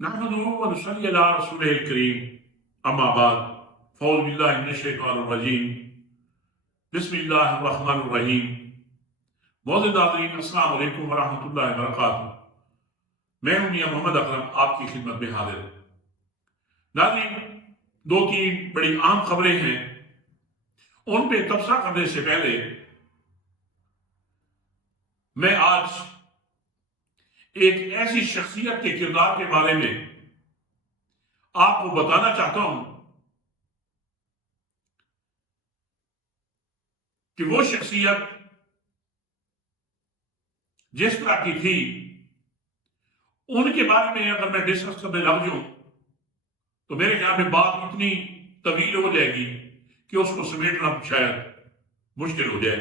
نحمده ونصلي على رسوله الكريم اما بعد فاعوذ باللہ من الشیطان الرجیم بسم اللہ الرحمن الرحیم معزز ناظرین السلام علیکم ورحمۃ اللہ وبرکاتہ۔ میں ہوں میاں محمد اکرم آپ کی خدمت میں حاضر۔ ناظرین، دو تین بڑی اہم خبریں ہیں، ان پہ تبصرہ کرنے سے پہلے میں آج ایک ایسی شخصیت کے کردار کے بارے میں آپ کو بتانا چاہتا ہوں کہ وہ شخصیت جس طرح کی تھی، ان کے بارے میں اگر میں ڈسکس کرنے لگ جاؤں تو میرے خیال میں بات اتنی طویل ہو جائے گی کہ اس کو سمیٹنا شاید مشکل ہو جائے۔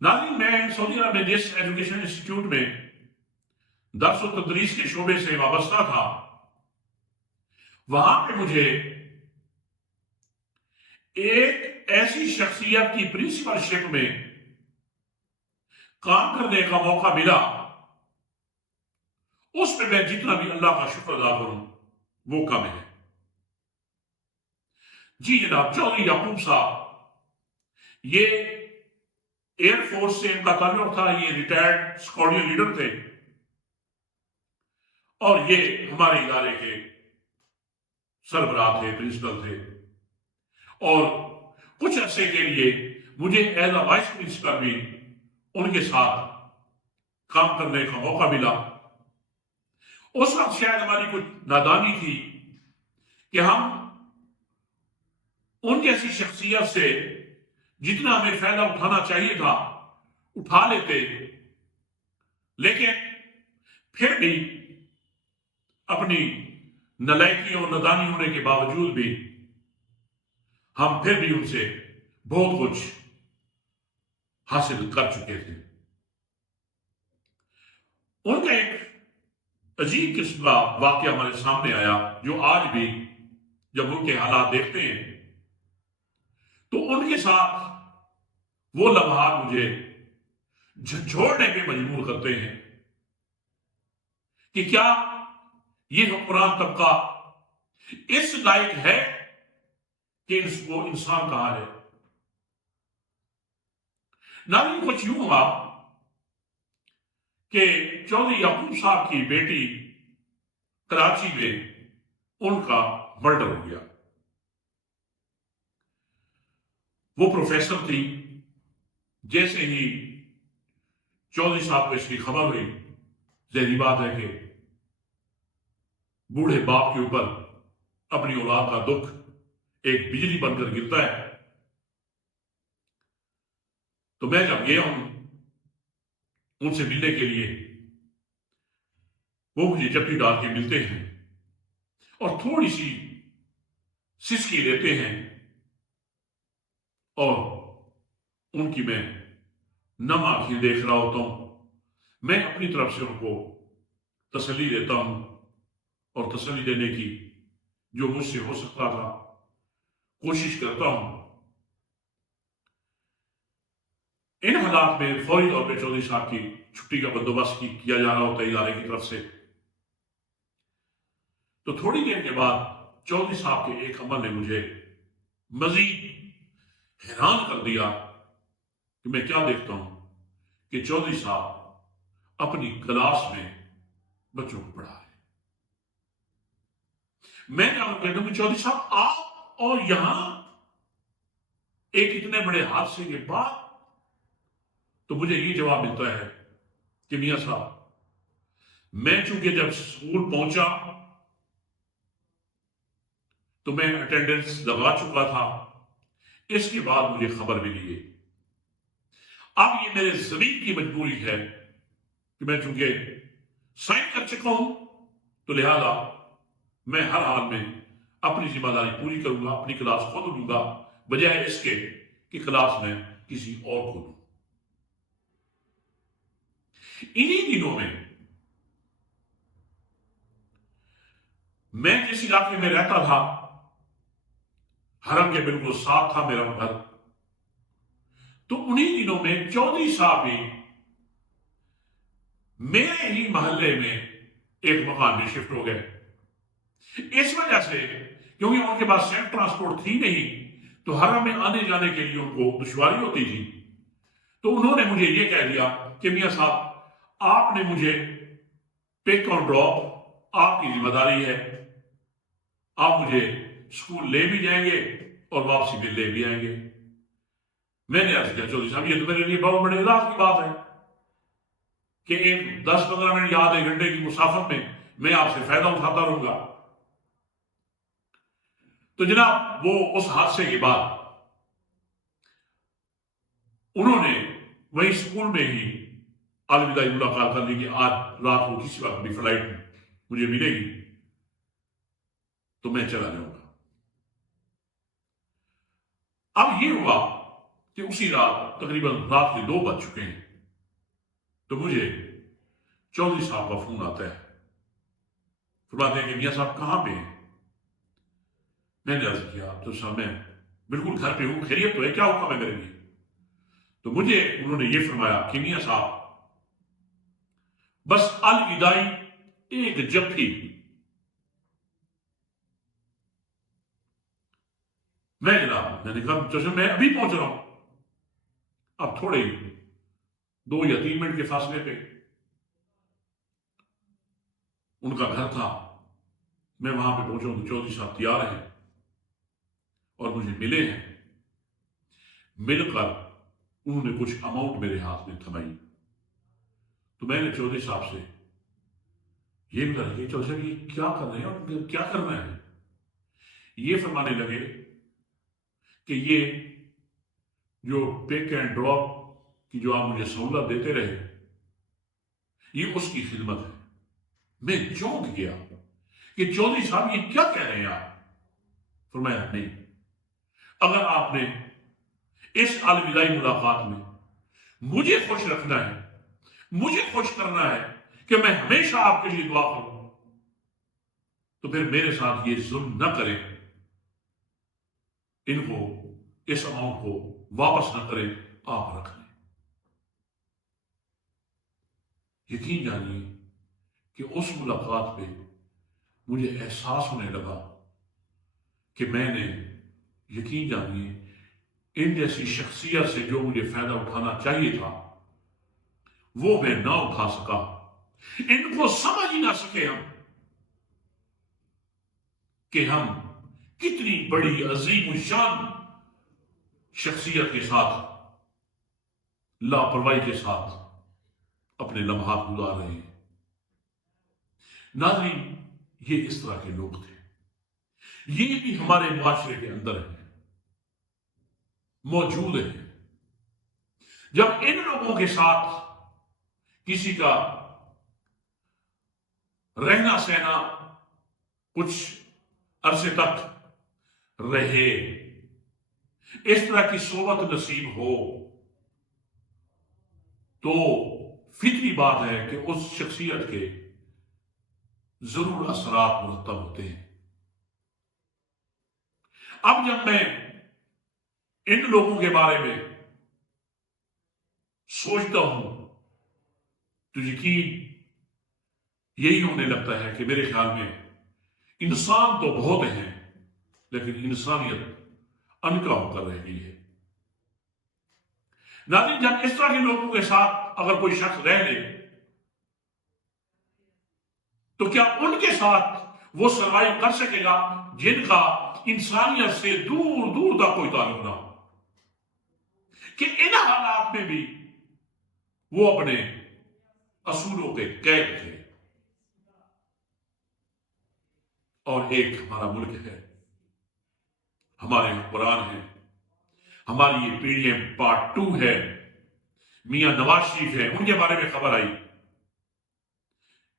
ناظرین، میں سعودی عرب میں جس ایجوکیشن انسٹیٹیوٹ میں درس و تدریس کے شعبے سے وابستہ تھا، وہاں پہ مجھے ایک ایسی شخصیت کی پرنسپل شپ میں کام کرنے کا موقع ملا، اس پہ میں جتنا بھی اللہ کا شکر ادا کروں وہ کم ہے۔ جی جناب، چودھری یعقوب صاحب، یہ ایئر فورس سے ان کا تعلق تھا، یہ ریٹائرڈ اسکواڈرن لیڈر تھے اور یہ ہمارے ادارے کے سربراہ تھے، پرنسپل تھے، اور کچھ عرصے کے لیے مجھے ایز اے وائس پرنسپل بھی ان کے ساتھ کام کرنے کا موقع ملا۔ اس وقت شاید ہماری کچھ نادانی تھی کہ ہم ان جیسی شخصیت سے جتنا ہمیں فائدہ اٹھانا چاہیے تھا اٹھا لیتے، لیکن پھر بھی اپنی نالائکی اور نادانی ہونے کے باوجود بھی ہم پھر بھی ان سے بہت کچھ حاصل کر چکے تھے۔ ان کا ایک عجیب قسم کا واقعہ ہمارے سامنے آیا جو آج بھی جب ان کے حالات دیکھتے ہیں تو ان کے ساتھ وہ لمحات مجھے جھنجھوڑنے پہ مجبور کرتے ہیں کہ کیا یہ حکمران طبقہ اس لائق ہے کہ اس کو انسان کہا ہے۔ ناظرین، کچھ یوں ہوا کہ چودھری یعقوب صاحب کی بیٹی کراچی میں ان کا مرڈر ہو گیا۔ وہ پروفیسر تھی، جیسے ہی چودھری صاحب کو اس کی خبر ہوئی، ظاہری بات ہے کہ بوڑھے باپ کے اوپر اپنی اولاد کا دکھ ایک بجلی بن کر گرتا ہے۔ تو میں جب گیا ہوں ان سے ملنے کے لیے، وہ مجھے جپی ڈال کے ملتے ہیں اور تھوڑی سی سسکی لیتے ہیں اور ان کی میں نم آنکھیں دیکھ رہا ہوتا ہوں۔ میں اپنی طرف سے ان کو تسلی دیتا ہوں اور تسلی دینے کی جو مجھ سے ہو سکتا تھا کوشش کرتا ہوں۔ ان حالات میں فوری طور پہ چودھری صاحب کی چھٹی کا بندوبست کیا جا رہا ہوتا ہے ادارے کی طرف سے۔ تو تھوڑی دیر کے بعد چودھری صاحب کے ایک عمل نے مجھے مزید حیران کر دیا کہ میں کیا دیکھتا ہوں کہ چودھری صاحب اپنی کلاس میں بچوں کو پڑھا رہے۔ میں کیا کہتا ہوں کہ چودھری صاحب آپ اور یہاں ایک اتنے بڑے حادثے کے بعد، تو مجھے یہ جواب ملتا ہے کہ میاں صاحب، میں چونکہ جب اسکول پہنچا تو میں اٹینڈنس لگا چکا تھا، اس کے بعد مجھے خبر ملی ہے۔ اب یہ میرے زمین کی مجبوری ہے کہ میں چونکہ سائن کر چکا ہوں تو لہذا میں ہر حال میں اپنی ذمہ داری پوری کروں گا، اپنی کلاس خود لوں گا بجائے اس کے کہ کلاس میں کسی اور کو لوں۔ انہی دنوں میں میں جس علاقے میں رہتا تھا، حرم کے بالکل ساتھ تھا میرا گھر، تو انہی دنوں میں چودھری صاحب بھی میرے ہی محلے میں ایک مکان میں شفٹ ہو گئے. اس وجہ سے کیونکہ ان کے پاس سیلف ٹرانسپورٹ تھی نہیں تو حرم میں آنے جانے کے لیے ان کو دشواری ہوتی تھی. تو انہوں نے مجھے یہ کہہ دیا کہ میاں صاحب آپ نے مجھے پک اور ڈراپ آپ کی ذمہ داری ہے، آپ مجھے اسکول لے بھی جائیں گے اور واپسی میں لے بھی آئیں گے. میں نے عرض کیا چودھری صاحب یہ تو میرے لیے بہت بڑے اعزاز کی بات ہے کہ ایک 10-15 منٹ یا آدھے گھنٹے کی مسافت میں آپ سے فائدہ اٹھاتا رہوں گا. تو جناب وہ اس حادثے کے بعد انہوں نے وہی اسکول میں ہی الوداعی ملاقات کر لی کہ آج رات کو کسی وقت بھی فلائٹ مجھے ملے گی تو میں چلا جاؤں گا. اب یہ ہوا کہ اسی رات تقریباً رات کے 2 بج چکے ہیں تو مجھے چودھری صاحب کا فون آتا ہے. فرماتے ہیں کہ میاں صاحب کہاں پہ ہیں؟ میں نے عرض کیا تو صاحب میں بالکل گھر پہ ہوں، خیریت تو ہے، کیا حکم ہے میرے لیے؟ تو مجھے انہوں نے یہ فرمایا کہ میاں صاحب بس الوداعی ایک جفی. میں جناب میں نے کہا جیسے میں ابھی پہنچ رہا ہوں. اب تھوڑے 2 یا 3 منٹ کے فاصلے پہ ان کا گھر تھا. میں وہاں پہ پہنچا تو چودھری صاحب تیار ہیں اور مجھے ملے ہیں. مل کر انہوں نے کچھ اماؤنٹ میرے ہاتھ میں تھمائی تو میں نے چودھری صاحب سے یہ کہا کہ چودھری صاحب یہ کیا کر رہے ہیں اور کیا کرنا ہے؟ یہ فرمانے لگے کہ یہ جو پک اینڈ ڈراپ کی جو آپ مجھے سہولت دیتے رہے یہ اس کی خدمت ہے. میں چونک گیا کہ چودھری صاحب یہ کیا کہہ رہے ہیں آپ؟ فرمایا نہیں، اگر آپ نے اس الوداعی ملاقات میں مجھے خوش رکھنا ہے، مجھے خوش کرنا ہے کہ میں ہمیشہ آپ کے لیے دعا کروں تو پھر میرے ساتھ یہ ظلم نہ کریں، ان کو اس اماؤنٹ کو واپس نہ کریں، آپ رکھ لیں. یقین جانیے کہ اس ملاقات پہ مجھے احساس ہونے لگا کہ میں نے یقین جانیے ان جیسی شخصیت سے جو مجھے فائدہ اٹھانا چاہیے تھا وہ میں نہ اٹھا سکا. ان کو سمجھ ہی نہ سکے ہم کہ ہم کتنی بڑی عظیم الشان شخصیت کے ساتھ لاپرواہی کے ساتھ اپنے لمحات گزار رہے ہیں. ناظرین یہ اس طرح کے لوگ تھے، یہ بھی ہمارے معاشرے کے اندر ہیں، موجود ہیں. جب ان لوگوں کے ساتھ کسی کا رہنا سہنا کچھ عرصے تک رہے، اس طرح کی صحبت نصیب ہو تو فطری بات ہے کہ اس شخصیت کے ضرور اثرات مرتب ہوتے ہیں. اب جب میں ان لوگوں کے بارے میں سوچتا ہوں تو یقین یہی ہونے لگتا ہے کہ میرے خیال میں انسان تو بہت ہیں لیکن انسانیت انکا ہو کر رہ گئی ہے. ناظرین جب اس طرح کے لوگوں کے ساتھ اگر کوئی شخص رہ لے تو کیا ان کے ساتھ وہ سروائیو کر سکے گا جن کا انسانیت سے دور دور تک کوئی تعلق نہ ہو، کہ ان حالات میں بھی وہ اپنے اصولوں کے قید تھے. اور ایک ہمارا ملک ہے، ہمارے قرآن ہے، ہماری یہ PDM پارٹ 2 ہے، میاں نواز شریف ہے. ان کے بارے میں خبر آئی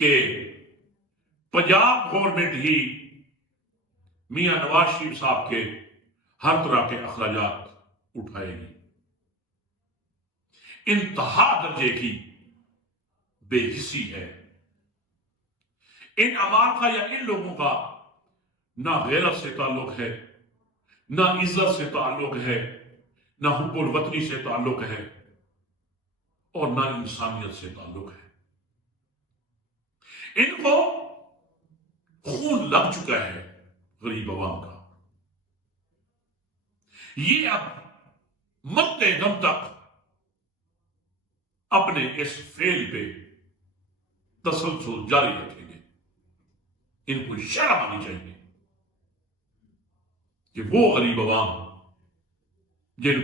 کہ پنجاب گورنمنٹ ہی میاں نواز شریف صاحب کے ہر طرح کے اخراجات اٹھائے گی. انتہا درجے کی بے حسی ہے. ان عوام کا یا ان لوگوں کا نہ غیرت سے تعلق ہے، نہ عزت سے تعلق ہے، نہ حب الوطنی سے تعلق ہے اور نہ انسانیت سے تعلق ہے. ان کو خون لگ چکا ہے غریب عوام کا. یہ اب مرتے دم تک اپنے اس فعل پہ تسلسل جاری رکھیں گے. ان کو شرم آنی چاہیے کہ وہ غریب عوام جن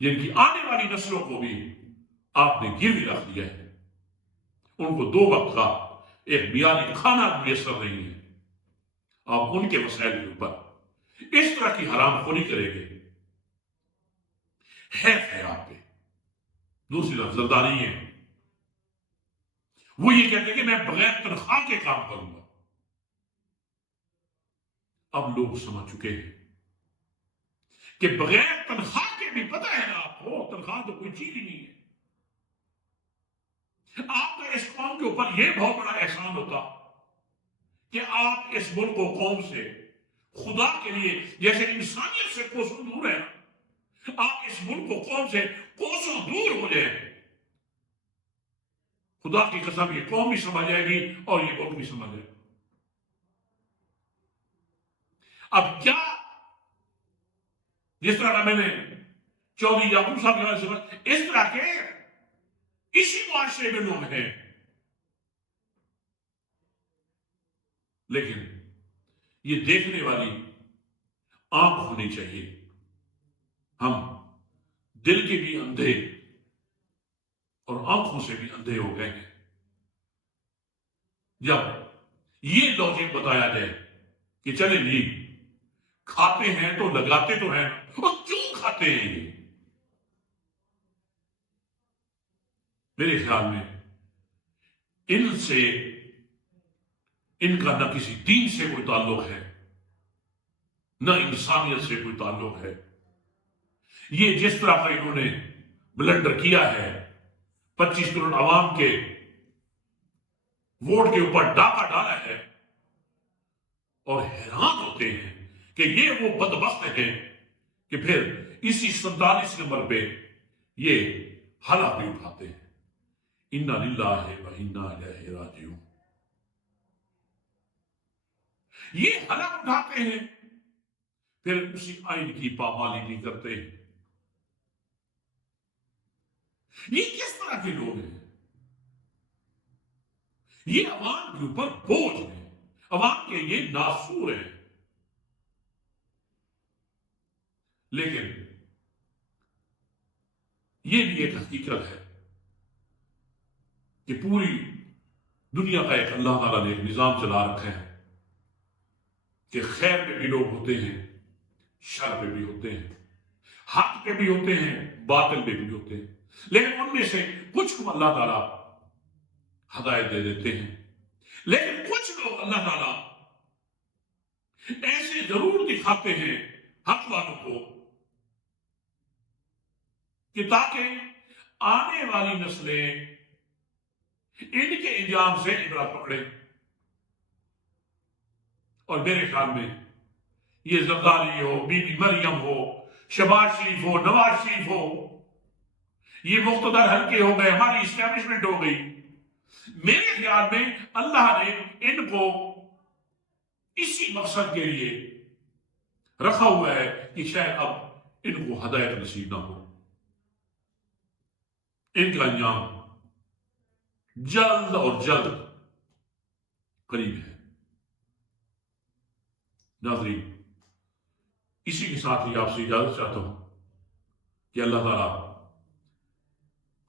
کی آنے والی نسلوں کو بھی آپ نے گروی رکھ دیا ہے، ان کو 2 وقت کا ایک بیانی کھانا میسر نہیں ہے، آپ ان کے مسائل کے اوپر اس طرح کی حرام خوری کریں گے. حیف ہے آپ پہ. دوسری طرف زرداری ہے، وہ یہ کہتے ہیں کہ میں بغیر تنخواہ کے کام کروں گا. اب لوگ سمجھ چکے ہیں کہ بغیر تنخواہ کے بھی پتہ ہے نا آپ کو، تنخواہ تو کوئی چیز ہی نہیں ہے. آپ کا اس قوم کے اوپر یہ بہت بڑا احسان ہوتا کہ آپ اس ملک و قوم سے خدا کے لیے جیسے انسانیت سے کوسوں دور ہیں، آپ اس ملک و قوم سے کوسوں دور ہو جائیں. خدا کی قسم یہ قوم بھی سمجھ جائے گی اور یہ ملک بھی سمجھ جائے گا. اب کیا جس طرح کا میں نے چودھری یعقوب صاحب کے بارے سے اس طرح کے اسی معاشرے میں لوگ ہیں، لیکن یہ دیکھنے والی آنکھ ہونی چاہیے. ہم دل کے بھی اندھے اور آنکھوں سے بھی اندھے ہو گئے ہیں. جب یہ لوجک بتایا جائے کہ چلیں جی کھاتے ہیں تو لگاتے تو ہیں، اور کیوں کھاتے ہیں یہ؟ میرے خیال میں ان کا نہ کسی دین سے کوئی تعلق ہے، نہ انسانیت سے کوئی تعلق ہے. یہ جس طرح کا انہوں نے بلنڈر کیا ہے، 25 کروڑ عوام کے ووٹ کے اوپر ڈاکہ ڈالا ہے، اور حیران ہوتے ہیں کہ یہ وہ بدبخت ہیں کہ پھر اسی 47 نمبر پہ یہ حلف بھی اٹھاتے ہیں، انا للہ و انا الیہ راجعون. یہ حلف اٹھاتے ہیں، پھر اسی آئین کی پامالی نہیں کرتے ہیں. یہ کس طرح کے لوگ ہیں؟ یہ عوام کے اوپر بوجھ ہیں، عوام کے یہ ناسور ہیں. لیکن یہ بھی ایک حقیقت ہے کہ پوری دنیا کا ایک اللہ تعالیٰ نے ایک نظام چلا رکھا ہے کہ خیر پہ بھی لوگ ہوتے ہیں، شر پہ بھی ہوتے ہیں، حق پہ بھی ہوتے ہیں، باطل پہ بھی ہوتے ہیں. لیکن ان میں سے کچھ کو اللہ تعالیٰ ہدایت دے دیتے ہیں، لیکن کچھ لوگ اللہ تعالیٰ ایسے ضرور دکھاتے ہیں حق والوں کو کہ تاکہ آنے والی نسلیں ان کے انجام سے عبرت پکڑیں. اور میرے خیال میں یہ زرداری ہو، بی بی مریم ہو، شہباز شریف ہو، نواز شریف ہو، یہ مقتدر حلقے ہو گئے، ہماری اسٹیبلشمنٹ ہو گئی، میرے خیال میں اللہ نے ان کو اسی مقصد کے لیے رکھا ہوا ہے کہ شاید اب ان کو ہدایت نصیب نہ ہو. ان کا انجام جلد اور جلد قریب ہے. ناظرین، اسی کے ساتھ ہی آپ سے اجازت چاہتا ہوں کہ اللہ تعالیٰ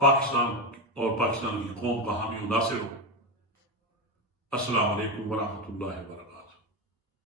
پاکستان اور پاکستان کی قوم کا حامی و ناصر ہو. السلام علیکم ورحمۃ اللہ وبرکاتہ.